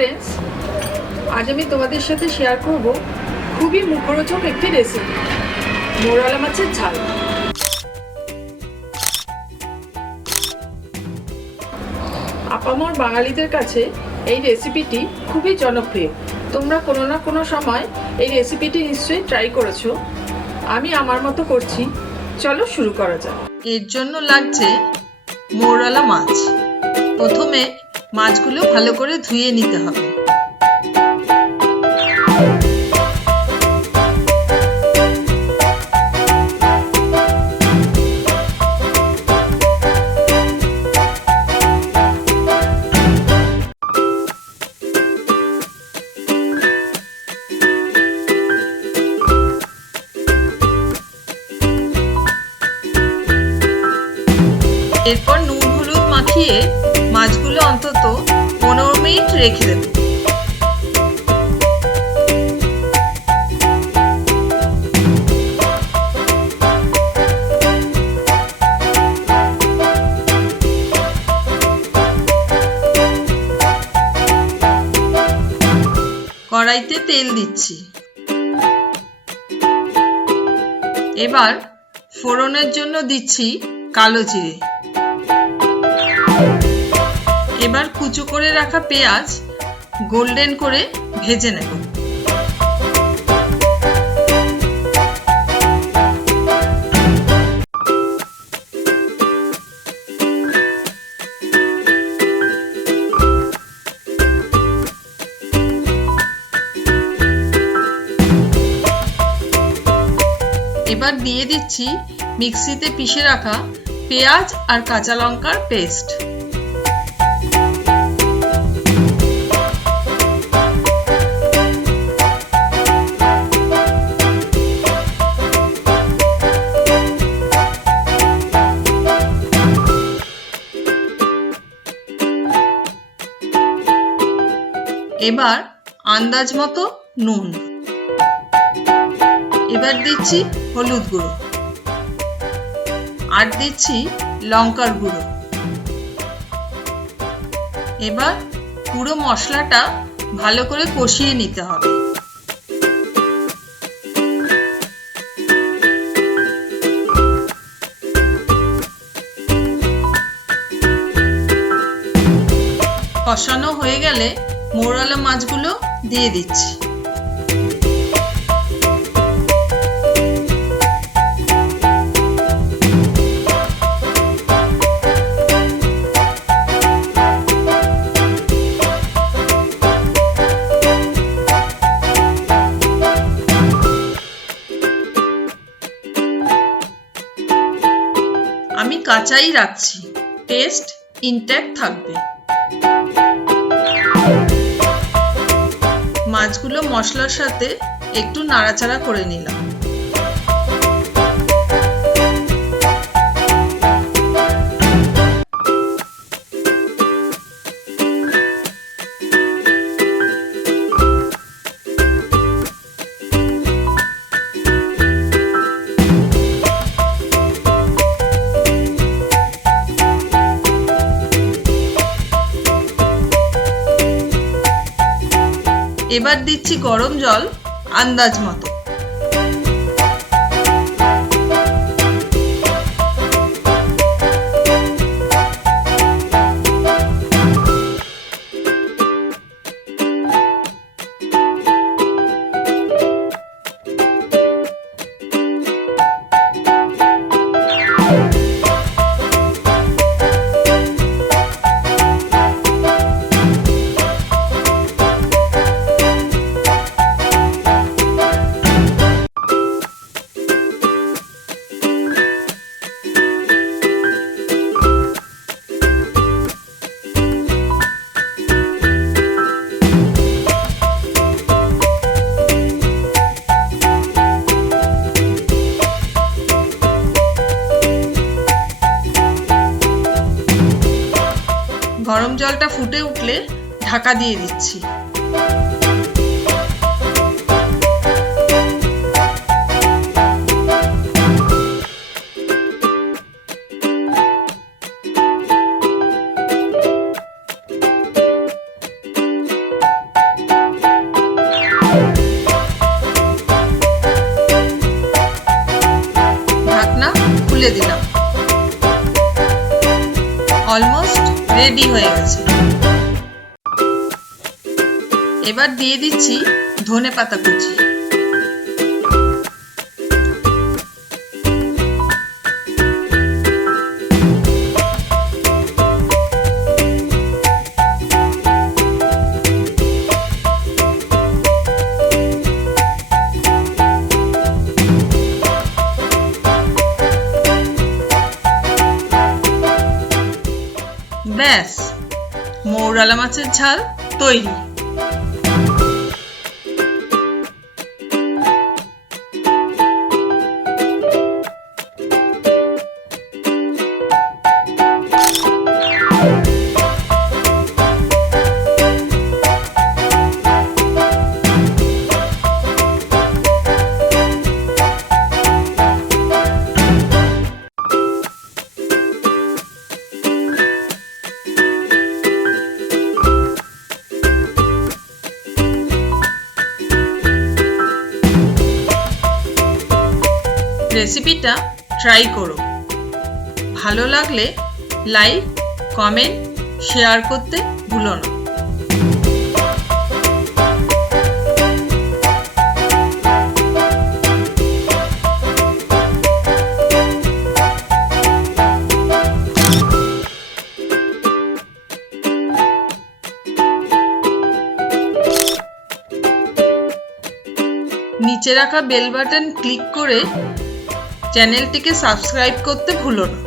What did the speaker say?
Friends, আজ আমি তোমাদের সাথে শেয়ার করব খুবই মুখরোচক একটি রেসিপি, মোরলা মাছের ঝাল। আপামর বাঙালিদের কাছে এই রেসিপিটি খুবই জনপ্রিয়। তোমরা কোনো না কোনো সময় এই রেসিপিটি নিশ্চয়ই ট্রাই করেছো। আমি আমার মতো করছি, চলো শুরু করা যাক। এর জন্য লাগছে মৌরলা মাছ। প্রথমে মাছগুলো ভালো করে ধুয়ে নিতে হবে। এরপর নুন হলুদ মাখিয়ে মাছগুলো অন্তত 15 মিনিট রেখে দেব। কড়াইতে তেল দিচ্ছি। এবার ফোড়নের জন্য দিচ্ছি কালো জিরে। এবার কুচো করে রাখা পেঁয়াজ গোল্ডেন করে ভেজে নেব। এবার দিয়ে দিচ্ছি মিক্সিতে পিষে রাখা পেঁয়াজ আর কাঁচা লঙ্কার পেস্ট। এবার আন্দাজ মতো নুন। এবার দিচ্ছি হলুদ গুঁড়ো আর দিচ্ছি লঙ্কার গুঁড়ো। এবার পুরো মশলাটা ভালো করে কষিয়ে নিতে হবে। কষানো হয়ে গেলে মৌরলা মাছগুলো দিয়ে দিচ্ছি। আমি কাঁচাই রাখছি, টেস্ট ইনট্যাক্ট থাকবে। মাছগুলো মশলার সাথে একটু নাড়াচাড়া করে নিলাম। এবার দিচ্ছি গরম জল আন্দাজ মতো। গরম জলটা ফুটে উঠলে ঢাকা দিয়ে দিচ্ছি। তুলে দিলাম। অলমোস্ট রেডি হয়ে গেছে। এবার দিয়ে দিচ্ছি ধনেপাতা কুচি। ব্যাস, মৌরালা মাছের ঝাল তৈরি। রেসিপিটা ট্রাই করো। ভালো লাগলে লাইক, কমেন্ট, শেয়ার করতে ভুলো না। নিচে রাখা বেল বাটন ক্লিক করে চ্যানেলটিকে সাবস্ক্রাইব করতে ভুলো না।